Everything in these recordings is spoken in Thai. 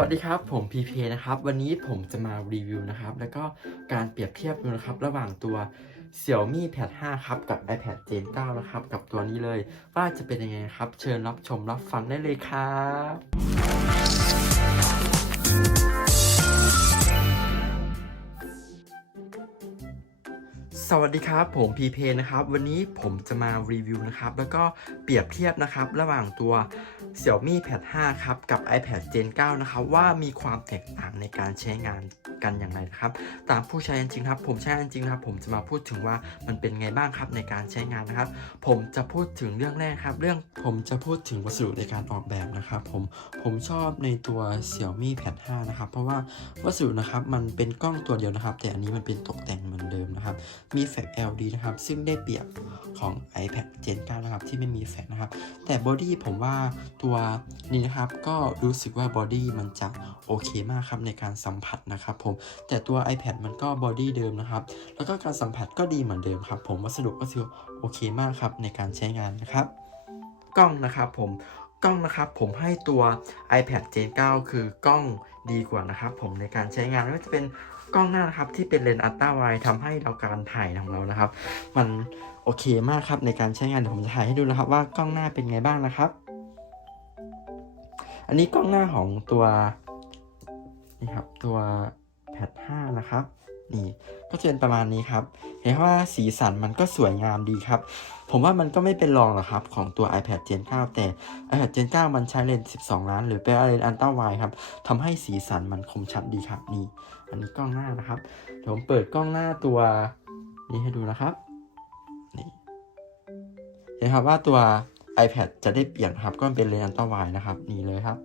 วัสดีครับ ผม PP นะครับ วันนี้ผมจะมารีวิวนะครับ แล้วก็การเปรียบเทียบดูนะครับ ระหว่างตัว Xiaomi Pad 5 ครับ กับ iPad Gen 9 นะครับ กับตัวนี้เลย ว่าจะเป็นยังไงครับ เชิญรับชมรับฟังได้เลยครับ สวัสดีครับ ผม PP นะครับ วันนี้ผมจะมารีวิวนะครับ แล้วก็เปรียบเทียบนะครับ ระหว่างตัว Xiaomi Pad 5 ครับ กับ iPad Gen 9 นะครับ ว่ามีความแตกต่างในการใช้งานกันอย่างไรนะครับ ตามผู้ใช้จริงครับ ผมใช้จริงนะครับ ผมจะมาพูดถึงว่ามันเป็นไงบ้างครับในการใช้งานนะครับ ผมจะพูดถึงเรื่องแรกครับ เรื่องผมจะพูดถึงวัสดุในการออกแบบนะครับ ผมผมชอบในตัว Xiaomi Pad 5 นะครับ เพราะว่าวัสดุนะครับมันเป็นกล้องตัวเดียวนะครับ แต่อันนี้มันเป็นตกแต่งเหมือนเดิมนะครับมีแฟลช LD นะครับ ซึ่งได้เปรียบของ iPad Gen 9 นะครับ ที่ไม่มีแฟลชนะครับ แต่บอดี้ผมว่าตัวนี้นะครับ ก็รู้สึกว่าบอดี้มันจะโอเคมากครับในการสัมผัสนะครับผม แต่ตัว iPad มันก็บอดี้เดิมนะครับ แล้วก็การสัมผัสก็ดีเหมือนเดิมครับ ผมวัสดุก็ถือโอเคมากครับในการใช้งานนะครับ กล้องนะครับผมกล้องนะครับผมให้ตัว iPad Gen 9 คือกล้องดีกว่านะครับผมในการใช้งานไม่ว่าจะเป็น กล้องหน้านะครับที่เป็นเลนส์อัลตราไวทำให้เราการถ่ายของเรานะครับ มันโอเคมากครับในการใช้งานเดี๋ยวผมจะถ่ายให้ดูนะครับ ว่ากล้องหน้าเป็นไงบ้างนะครับ อันนี้กล้องหน้าของตัวนี่ครับตัวแพด5นะครับ นี่ ก็จะเป็นประมาณนี้ครับ เห็นว่าสีสันมันก็สวยงามดีครับ ผมว่ามันก็ไม่เป็นรองหรอกครับของตัว iPad Gen 9 แต่ iPad Gen 9 มันใช้เลนส์12 ล้าน หรือเป็นเลนส์อัลตร้าไวครับทำให้สีสันมันคมชัดดีครับนี่ อันนี้กล้องหน้านะครับ เดี๋ยวผมเปิดกล้องหน้าตัวนี้ให้ดูนะครับนี่เห็นครับว่าตัว iPad จะได้เปลี่ยนครับก็เป็นเลนส์อัลตร้าไวนะครับ นี่เลยครับ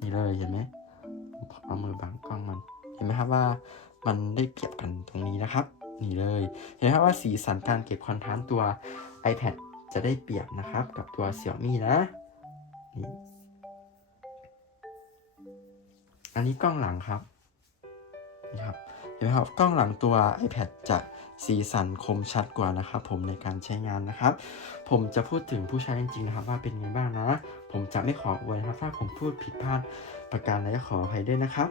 นี่เลยเห็นไหมเอามือบังกล้องมัน เห็นไหมครับว่า มันได้เปรียบกันตรงนี้นะครับ นี่เลยเห็นไหมครับว่าสีสันการเก็บคอนทราสต์ตัว iPad จะได้เปรียบนะครับกับตัว Xiaomi นะนี่อันนี้กล้องหลังครับนี่ครับเห็นไหมครับกล้องหลังตัว iPad จะสีสันคมชัดกว่านะครับผมในการใช้งานนะครับ ผมจะพูดถึงผู้ใช้จริงๆนะครับ ว่าเป็นไงบ้างนะ ผมจะไม่ขออวยนะครับถ้าผมพูดผิดพลาดประการใดก็ขออภัยด้วยนะครับ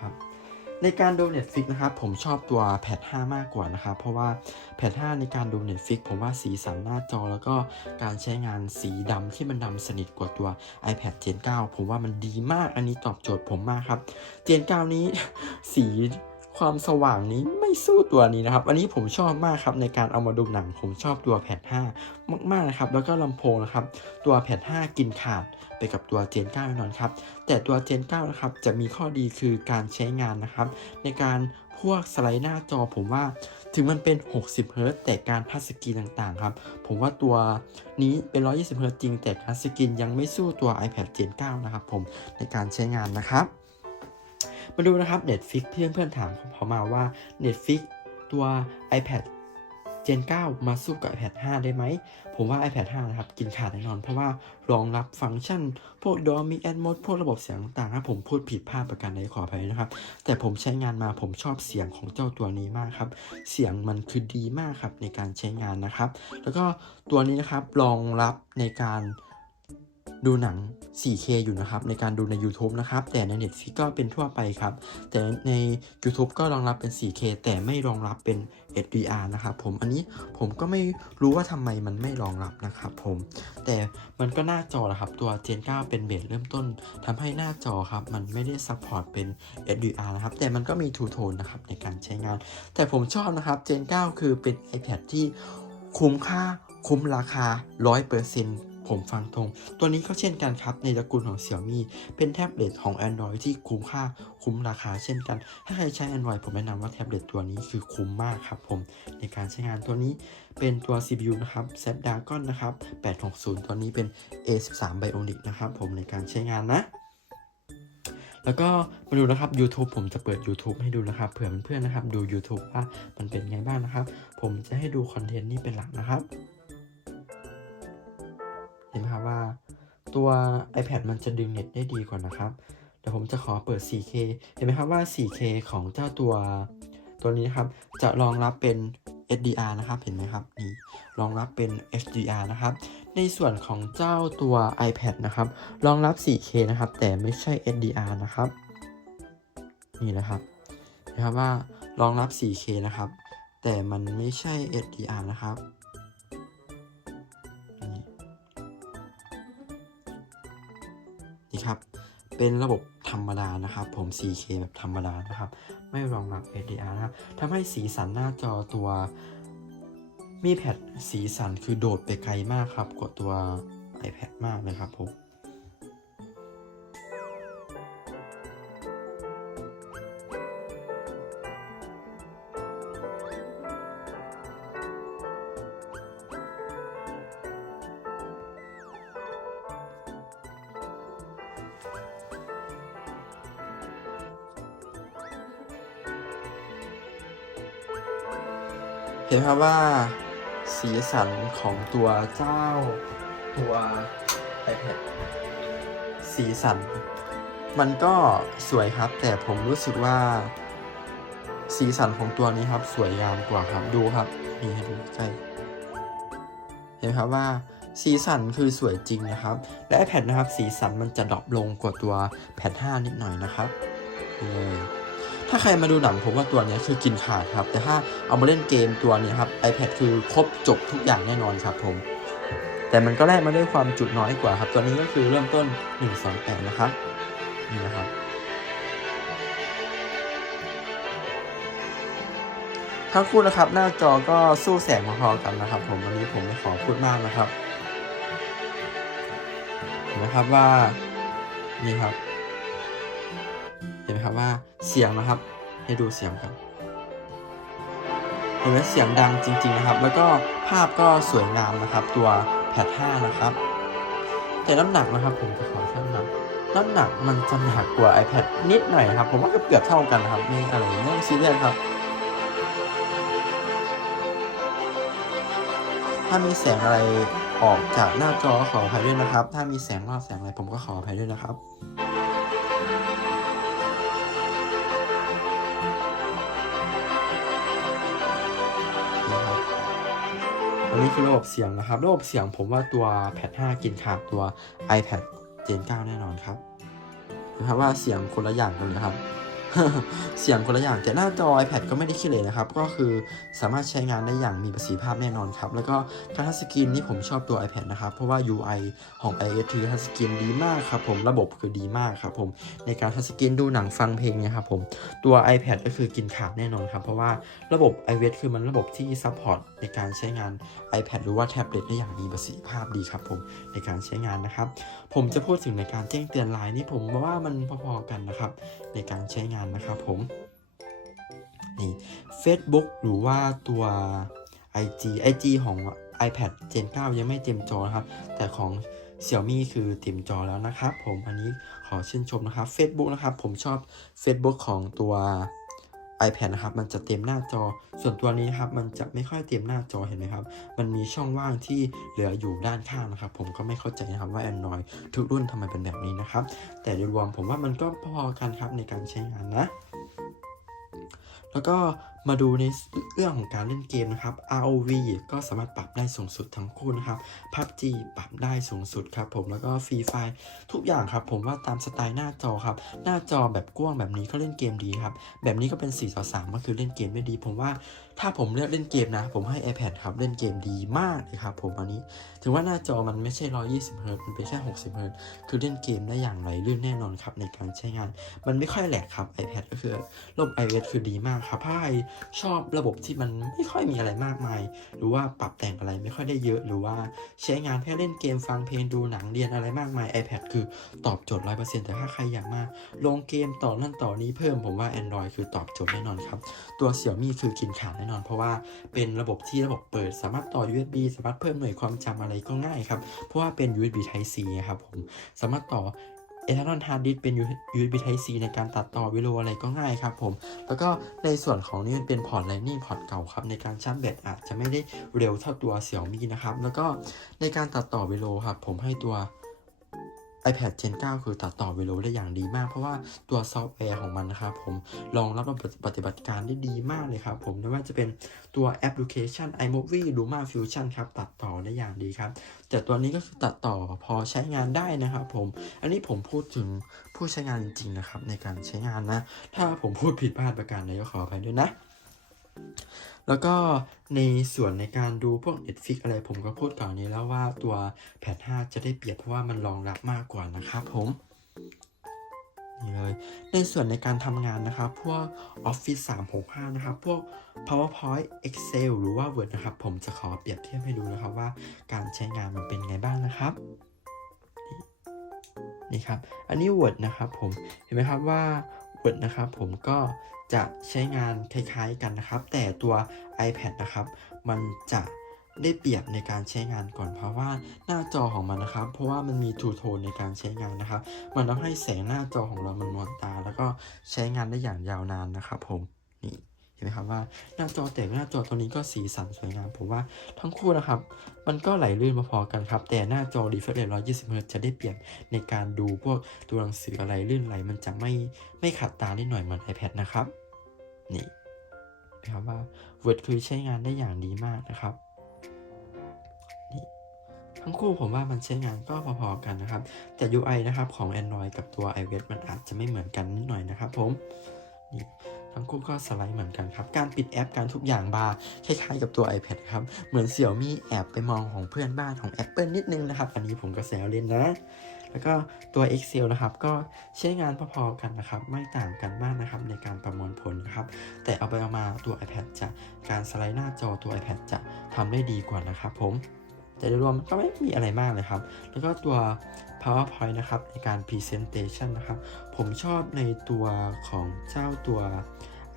ครับ ในการดู Netflix นะครับ ผมชอบตัวแพด5มากกว่านะครับ เพราะว่าแพด5ในการดู Netflix ผมว่าสีสันหน้าจอ แล้วก็การใช้งานสีดำที่มันดำสนิทกว่าตัว iPad Gen 9 ผมว่ามันดีมากอันนี้ตอบโจทย์ผมมากครับ Gen 9 นี้สี ความสว่างนี้ไม่สู้ตัวนี้นะครับ อันนี้ผมชอบมากครับในการเอามาดูหนัง ผมชอบตัวแพด5มากๆนะครับ แล้วก็ลำโพงนะครับ ตัวแพด5กินขาดไปกับตัว Gen 9แน่นอนครับ แต่ตัว Gen 9นะครับจะมีข้อดีคือการใช้งานนะครับ ในการพวกสไลด์หน้าจอผมว่าถึงมันเป็น 60เฮิรต์แต่การทัสกรีนต่างๆ ครับ ผมว่าตัวนี้เป็น 120เฮิรต์จริง แต่การสกรีนยังไม่สู้ตัว iPad Gen 9 นะครับผมในการใช้งานนะครับ มาดูนะครับ Netflix เพื่อนเพื่อนๆถามผมมาว่า Netflix ตัว iPad Gen 9 มาสู้กับ iPad 5 ได้ไหม ผมว่า iPad 5 นะครับ กินขาดแน่นอน เพราะว่ารองรับฟังก์ชัน พวก Dolby Atmos พวกระบบเสียงต่างๆถ้าผมพูดผิดพลาดประการใดขออภัยนะครับ แต่ผมใช้งานมาผมชอบเสียงของเจ้าตัวนี้มากครับ เสียงมันคือดีมากครับในการใช้งานนะครับ แล้วก็ตัวนี้นะครับรองรับในการ ดูหนัง 4K อยู่นะครับ ในการดูใน YouTube นะครับ แต่ใน Netflix ก็เป็นทั่วไปครับ แต่ใน YouTube ก็รองรับเป็น 4K แต่ไม่รองรับเป็น HDR นะครับผมอันนี้ผมก็ไม่รู้ว่าทำไมมันไม่รองรับนะครับผม แต่มันก็หน้าจอละครับ ตัว Gen 9 เป็นเบสเริ่มต้นทำให้หน้าจอครับ มันไม่ได้ซัพพอร์ตเป็น HDR นะครับ แต่มันก็มี Two Tone นะครับในการใช้งาน แต่ผมชอบนะครับ Gen 9 คือเป็น iPad ที่คุ้มค่าคุ้มราคา 100% ผมฟังตรง ตัวนี้ก็เช่นกันครับ ในตระกูลของ Xiaomi เป็นแท็บเล็ตของ Android ที่คุ้มค่าคุ้มราคาเช่นกัน ถ้าใครใช้ Android ผมแนะนำว่าแท็บเล็ตตัวนี้คือคุ้มมากครับผมในการใช้งานตัวนี้เป็นตัว CPU นะครับ Snapdragon นะครับ 860 ตัวนี้เป็น A13 Bionic นะครับผมในการใช้งานนะแล้วก็มาดูนะครับ YouTube ผมจะเปิด YouTube ให้ดูนะครับเผื่อเพื่อนๆนะครับ ดู YouTube ว่ามันเป็นไงบ้างนะครับ ผมจะให้ดูคอนเทนต์นี้เป็นหลักนะครับ ตัว iPad มันจะดึงเน็ตได้ดีกว่านะครับเดี๋ยวผมจะขอเปิด 4K เห็นไหมครับว่า 4K ของเจ้าตัวตัวนี้นะครับ จะรองรับเป็น SDR นะครับ เห็นไหมครับนี่รองรับเป็น HDR นะครับ ในส่วนของเจ้าตัว iPad นะครับ รองรับ 4K นะครับ แต่ไม่ใช่ SDR นะครับ นี่นะครับนะครับว่ารองรับ 4K นะครับ แต่มันไม่ใช่ SDR นะครับ เป็นระบบธรรมดานะครับ ผม 4K แบบธรรมดานะครับ ไม่รองรับ HDR นะครับทำให้สีสันหน้าจอตัวมีแพดสีสันคือโดดไปไกลมากครับกว่าตัว iPad มากเลยครับผม ห็นครับว่าสีสันของตัวเจ้าตัว iPad สีสัน มันก็สวยครับ แต่ผมรู้สึกว่า สีสันของตัวนี้ครับ สวยงามกว่าครับดูครับนี่ให้ดูใกล้เห็นไหมครับว่าสีสันคือสวยจริงนะครับ และ iPad นะครับ สีสันมันจะดรอปลงกว่าตัวแพด5นิดหน่อยนะครับนี่เลย ถ้าใครมาดูหนังผมว่าตัวนี้คือกินขาดครับ แต่ถ้าเอามาเล่นเกมตัวนี้ครับ iPad คือครบจบทุกอย่างแน่นอนครับผม แต่มันก็แลกมาด้วยความจุดน้อยกว่าครับ ตัวนี้ก็คือเริ่มต้น 128 นะครับ นี่นะครับทั้งคู่นะครับ หน้าจอก็สู้แสงพอๆกันนะครับ ผมวันนี้ผมไม่ขอพูดมากนะครับนไหมครับว่านี่ครับ เห็นไหมครับว่าเสียงนะครับ ให้ดูเสียงครับเห็นไหมเสียงดังจริง ๆนะครับ แล้วก็ภาพก็สวยงามนะครับ ตัวแพด5นะครับ แต่น้ำหนักนะครับ ผมจะขอเพิ่มน้ำหนักน้ำหนักมันจะหนักกว่า iPad นิดหน่อยครับ ผมว่าก็เกือบเท่ากันครับไม่อะไรไม่ต้องซีเรียสครับ ถ้ามีแสงอะไรออกจากหน้าจอขออภัยด้วยนะครับ ถ้ามีแสงรอดแสงอะไรผมก็ขออภัยด้วยนะครับ นี้คือระบบเสียงนะครับ ระบบเสียงผมว่าตัว Pad 5 กินขาดตัว iPad Gen 9 แน่นอนครับนะครับว่าเสียงคนละอย่างกันเลยครับ เสียงคนละอย่าง แต่หน้าจอ iPad ก็ไม่ได้ขี้เหร่นะครับ ก็คือสามารถใช้งานได้อย่างมีประสิทธิภาพแน่นอนครับ แล้วก็การทัชสกรีนนี่ผมชอบตัว iPad นะครับ เพราะว่า UI ของ iOS คือทัชสกรีนดีมากครับผมระบบคือดีมากครับผมในการทัชสกรีนดูหนังฟังเพลงเนี่ยครับผมตัว iPad ก็คือกินขาดแน่นอนครับเพราะว่าระบบ iOS คือมันระบบที่ซัพพอร์ตในการใช้งาน iPad หรือว่าแท็บเล็ตได้อย่างมีประสิทธิภาพดีครับผมในการใช้งานนะครับ ผมจะพูดถึงในการแจ้งเตือนไลน์นี่ผมว่ามันพอๆกันนะครับในการใช้งานนะครับผมนี่ Facebook หรือว่าตัว IG IG ของ iPad Gen 9 ยังไม่เต็มจอนะครับ แต่ของ Xiaomi คือเต็มจอแล้วนะครับ ผมอันนี้ขอชื่นชมนะครับ Facebook นะครับ ผมชอบ Facebook ของตัว iPad นะครับมันจะเต็มหน้าจอ ส่วนตัวนี้นะครับมันจะไม่ค่อยเต็มหน้าจอเห็นไหมครับ มันมีช่องว่างที่เหลืออยู่ด้านข้างนะครับ ผมก็ไม่เข้าใจนะครับว่า Android ทุกรุ่นทำไมเป็นแบบนี้นะครับ แต่โดยรวมผมว่ามันก็พอกันครับในการใช้งานนะ แล้วก็ มาดูในเรื่องของการเล่นเกมนะครับ ROV ก็สามารถปรับได้สูงสุดทั้งคู่นะครับ PUBG ปรับได้สูงสุดครับผมแล้วก็ Free Fire ทุกอย่างครับผมว่าตามสไตล์หน้าจอครับ หน้าจอแบบกว้างแบบนี้ก็เล่นเกมดีครับ แบบนี้ก็เป็น4ต่อ3ก็คือเล่นเกมได้ดี ผมว่าถ้าผมเลือกเล่นเกมนะ ผมให้ iPad ครับเล่นเกมดีมากเลยครับผมอันนี้ถึงว่าหน้าจอมันไม่ใช่ 120เฮิร์ตซ์มันเป็นแค่ 60เฮิร์ตซ์คือเล่นเกมได้อย่างไหลลื่นแน่นอนครับในการใช้งาน มันไม่ค่อยแหลกครับ iPad ก็คือระบบ iOS คือดีมากครับถ้าใครชอบระบบที่มันไม่ค่อยมีอะไรมากมาย หรือว่าปรับแต่งอะไรไม่ค่อยได้เยอะ หรือว่าใช้งานแค่เล่นเกมฟังเพลงดูหนังเรียนอะไรมากมาย iPad คือตอบโจทย์100%แต่ถ้าใครอยากมาลงเกมต่อนั่นต่อนี้เพิ่มผมว่า Android คือตอบโจทย์แน่นอนครับ ตัว Xiaomi คือกินขาดแน่นอน เพราะว่าเป็นระบบที่ระบบเปิดสามารถต่อ USB สามารถเพิ่มหน่วยความจำอะไรก็ง่ายครับ เพราะว่าเป็น USB Type C ครับผมสามารถต่อ Eternal Hard Disk เป็น USB Type C ในการตัดต่อวิดีโออะไรก็ง่ายครับผม แล้วก็ในส่วนของนี่มันเป็นพอร์ต Lightning พอร์ตเก่าครับในการชาร์จแบตอาจจะไม่ได้เร็วเท่าตัว Xiaomi นะครับ แล้วก็ในการตัดต่อวิดีโอครับผมให้ตัว iPad Gen 9 คือตัดต่อวิดีโอได้อย่างดีมาก เพราะว่าตัวซอฟต์แวร์ของมันนะครับผมรองรับระบบปฏิบัติการได้ดีมากเลยครับผมไม่ว่าจะเป็นตัวแอปพลิเคชัน iMovie Luma Fusion ครับตัดต่อได้อย่างดีครับ แต่ตัวนี้ก็คือตัดต่อพอใช้งานได้นะครับผม อันนี้ผมพูดถึงผู้ใช้งานจริงๆนะครับในการใช้งานนะ ถ้าผมพูดผิดพลาดประการใดก็ขออภัยด้วยนะ แล้วก็ในส่วนในการดูพวก Netflix อะไรผมก็พูดก่อนนี้แล้วว่าตัวแพด5จะได้เปรียบเพราะว่ามันรองรับมากกว่านะครับผมนี่เลยในส่วนในการทำงานนะครับ พวก Office 365 นะครับ พวก PowerPoint Excel หรือว่า Word นะครับ ผมจะขอเปรียบเทียบให้ดูนะครับว่าการใช้งานมันเป็นไงบ้างนะครับนี่นี่ครับ อันนี้ Word นะครับผม เห็นไหมครับว่า Word นะครับ ผมก็จะใช้งานคล้ายๆกันนะครับ แต่ตัว iPad นะครับ มันจะได้เปรียบในการใช้งานก่อนเพราะว่าหน้าจอของมันนะครับ เพราะว่ามันมีทูโทนในการใช้งานนะครับ มันทำให้แสงหน้าจอของเรามันนวลตา แล้วก็ใช้งานได้อย่างยาวนานนะครับผมนี่ นไหมครับว่าหน้าจอแต่หน้าจอตัวนี้ก็สีสันสวยงามผมว่าทั้งคู่นะครับ มันก็ไหลลื่นมาพอกันครับ แต่หน้าจอ refresh rate 120 Hz จะได้เปรียบในการดูพวกตัวหนังสืออะไรลื่นไหล มันจะไม่ไม่ขัดตานิดหน่อยเหมือน iPad นะครับ นี่นะครับว่า Word คือใช้งานได้อย่างดีมากนะครับทั้งคู่ผมว่ามันใช้งานก็พอๆกันนะครับ แต่ UI นะครับของ Android กับตัว iOS มันอาจจะไม่เหมือนกันนิดหน่อยนะครับผมนี่ ทั้งคู่ก็สไลด์เหมือนกันครับ การปิดแอปการทุกอย่างบาร์คล้ายๆกับตัว iPad ครับ เหมือนเสี่ยวมี่แอบไปมองของเพื่อนบ้านของ Apple นิดนึงนะครับ อันนี้ผมก็แซวเล่นนะ แล้วก็ตัว Excel นะครับก็ใช้งานพอๆกันนะครับ ไม่ต่างกันมากนะครับในการประมวลผลนะครับ แต่เอาไปเอามาตัว iPad จะการสไลด์หน้าจอตัว iPad จะทำได้ดีกว่านะครับผม แต่โดยรวมมันก็ไม่มีอะไรมากเลยครับ แล้วก็ตัว PowerPoint นะครับในการ Presentation นะครับ ผมชอบในตัวของเจ้าตัว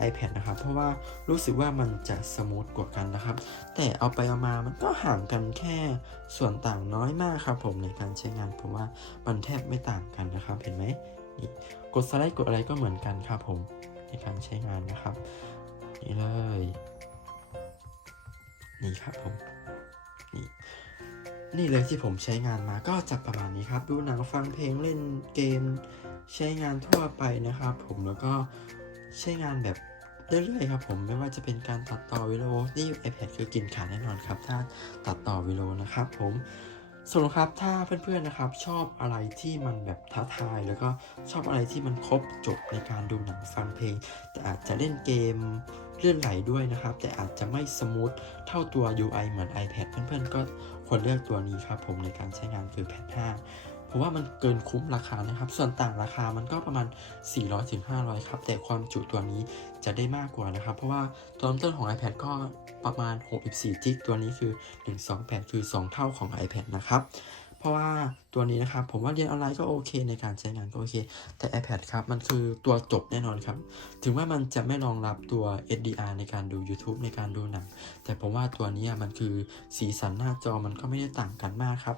iPad นะครับ เพราะว่ารู้สึกว่ามันจะสมูทกว่ากันนะครับ แต่เอาไปเอามามันก็ห่างกันแค่ส่วนต่างน้อยมากครับผมในการใช้งานผมว่ามันแทบไม่ต่างกันนะครับเห็นไหมนี่กดสไลด์กดอะไรก็เหมือนกันครับผมในการใช้งานนะครับ นี่เลย นี่ครับผมนี่ นี่เลยที่ผมใช้งานมาก็จะประมาณนี้ครับ ดูหนังฟังเพลงเล่นเกม ใช้งานทั่วไปนะครับ ผมแล้วก็ใช้งานแบบเรื่อยๆครับผมไม่ว่าจะเป็นการตัดต่อวิดีโอนี่ iPad คือกินขาดแน่นอนครับ ถ้าตัดต่อวิดีโอนะครับผมส่วนครับถ้าเพื่อนๆนะครับชอบอะไรที่มันแบบท้าทาย แล้วก็ชอบอะไรที่มันครบจบในการดูหนังฟังเพลง แต่อาจจะเล่นเกม ลื่อนไหลด้วยนะครับ แต่อาจจะไม่สมูทเท่าตัว UI เหมือน iPad เพื่อนๆ ก็ควรเลือกตัวนี้ครับผมในการใช้งานคือ Pad 5เพราะว่ามันเกินคุ้มราคานะครับ ส่วนต่างราคามันก็ประมาณ 400ถึง500 ครับ แต่ความจุตัวนี้จะได้มากกว่านะครับ เพราะว่าตัวเริ่มต้นของ iPad ก็ประมาณ 64จิกตัวนี้คือ 128 คือ 2 เท่าของ iPad นะครับ ราะว่าตัวนี้นะครับ ผมว่าเรียนออนไลน์ก็โอเค ในการใช้งานก็โอเค แต่ iPad ครับ มันคือตัวจบแน่นอนครับ ถึงว่ามันจะไม่รองรับตัว SDR ในการดู YouTube ในการดูหนัง แต่ผมว่าตัวนี้มันคือสีสันหน้าจอมันก็ไม่ได้ต่างกันมากครับ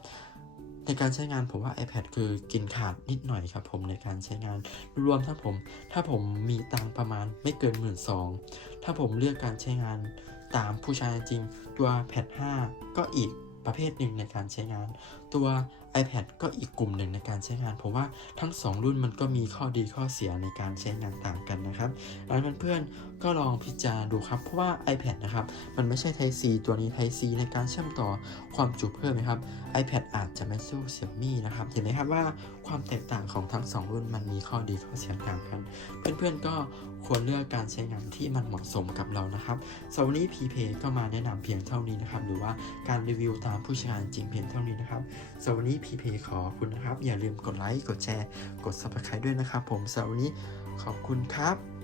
ในการใช้งานผมว่า iPad คือกินขาดนิดหน่อยครับผมในการใช้งานรวมถ้าผม ถ้าผมมีตังประมาณไม่เกินหมื่นสองถ้าผมเลือกการใช้งานตามผู้ใช้จริงตัว Pad 5 ก็อีก ประเภทหนึ่งในการใช้งาน ตัว iPad ก็อีกกลุ่มหนึ่งในการใช้งาน ผมว่าทั้ง 2 รุ่นมันก็มีข้อดีข้อเสียในการใช้งานต่างกันนะครับดังนั้นเพื่อนๆก็ลองพิจารณาดูครับ เพราะว่า iPad นะครับ มันไม่ใช่ Type C ตัวนี้ Type C ในการเชื่อมต่อความจุเพิ่มนะครับ iPad อาจจะไม่สู้ Xiaomi นะครับ เห็นไหมครับว่าความแตกต่างของทั้ง 2 รุ่นมันมีข้อดีข้อเสียต่างกัน เพื่อนๆก็ควรเลือกการใช้งานที่มันเหมาะสมกับเรานะครับสำหรับวันนี้ p p ก็มาแนะนำเพียงเท่านี้นะครับ หรือว่าการรีวิวตามผู้ใช้งานจริงเพียงเท่านี้นะครับสำหรับวันนี้ p p ขอขอบคุณนะครับ อย่าลืมกดไลค์ กดแชร์ กด Subscribe ด้วยนะครับผมสำหรับวันนี้ขอบคุณครับ